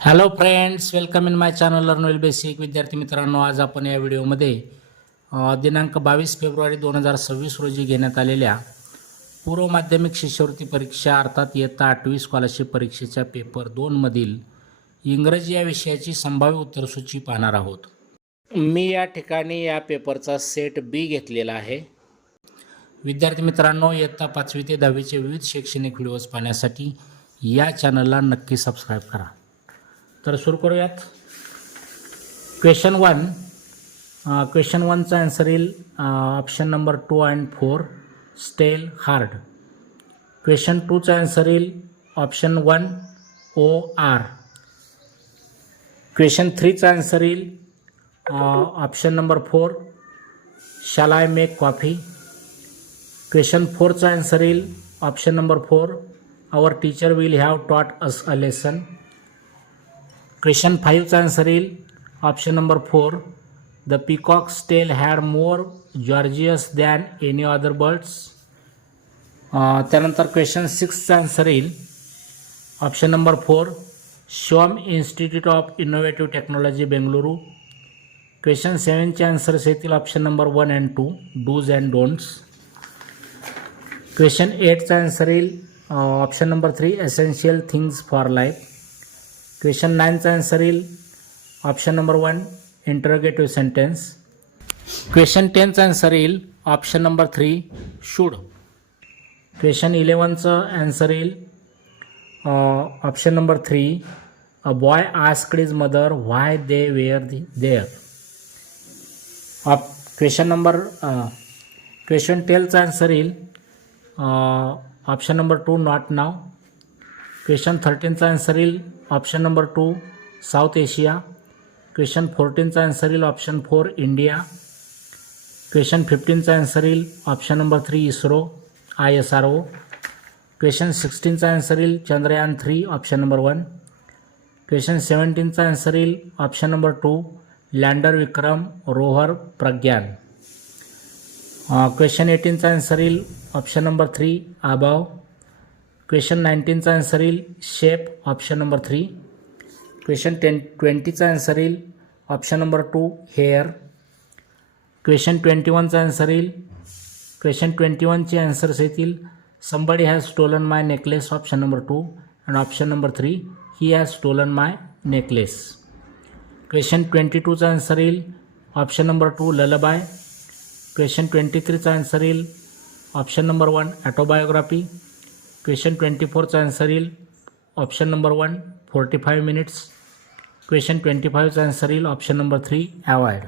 Hello friends, welcome in my channel learn well basic. विद्यार्थी मित्रांनो, आज आपण या व्हिडिओमध्ये दिनांक 22 फेब्रुवारी 2026 रोजी घेण्यात आलेल्या पूर्व माध्यमिक शिष्यवृत्ती परीक्षा अर्थात इयत्ता 8वी स्कॉलरशिप परीक्षेच्या पेपर 2 मधील इंग्रजी या विषयाची संभाव्य उत्तरसूची पाहणार आहोत. मी या ठिकाणी या पेपरचा सेट बी घेतलेला आहे. विद्यार्थी मित्रांनो, इयत्ता 5वी ते 10वीचे विविध शैक्षणिक व्हिडिओज पाहण्यासाठी या चॅनलला नक्की सबस्क्राईब करा. तर सुरू करूयात. क्वेश्चन 1चा आन्सर येईल option number 2 and 4 stale hard. Question 2चा आन्सर येईल ऑप्शन 1 OR. क्वेश्चन 3चा आन्सर येईल option number 4 shall I make coffee. Question 4चा आन्सर येईल option number 4 our teacher will have taught us a lesson. Question 5चा answer येईल option number 4 the peacock's tail had more gorgeous than any other birds. त्यानंतर question 6चा answer येईल option number 4 Shom institute of innovative technology Bengaluru. Question 7चे answers येतील option number 1 and 2 dos and don'ts. Question 8चा answer येईल option number 3 essential things for life. Question 9चा answer येईल option number 1 interrogative sentence. Question 10चा answer येईल option number 3 should. Question 11चं answer येईल option number 3 a boy asked his mother why they were there. Question 12चा answer येईल option number 2 not now. Question 13चा answer येईल option number 2 Asia एशिया. क्वेश्चन 14चा आन्सर येईल ऑप्शन 4 इंडिया. क्वेश्चन 15चा आन्सर येईल option number 3 ISRO ISRO. Question 16चा आन्सर येईल चंद्रयान 3 ऑप्शन नंबर 1. क्वेश्चन 17चा आन्सर येईल option number 2 lander Vikram rover Pragyan. Question 18चा आन्सर येईल ऑप्शन नंबर 3 अबाव. क्वेश्चन 19चा आन्सर येईल शेप ऑप्शन नंबर 3. क्वेश्चन 20चा आन्सर येईल ऑप्शन नंबर 2 हेअर. क्वेश्चन 21चा आन्सर येईल क्वेश्चन 21चे आन्सर्स येतील somebody has stolen my necklace option number 2 and option number 3 he has stolen my necklace. Question 22चा answer येईल ऑप्शन नंबर 2 ललबाय. क्वेश्चन 23चा answer येईल ऑप्शन नंबर 1 ॲटोबायोग्राफी. क्वेश्चन 24चा answer येईल ऑप्शन नंबर 1 45 मिनिट्स. क्वेश्चन 25चा answer येईल option number 3 अवॉइड.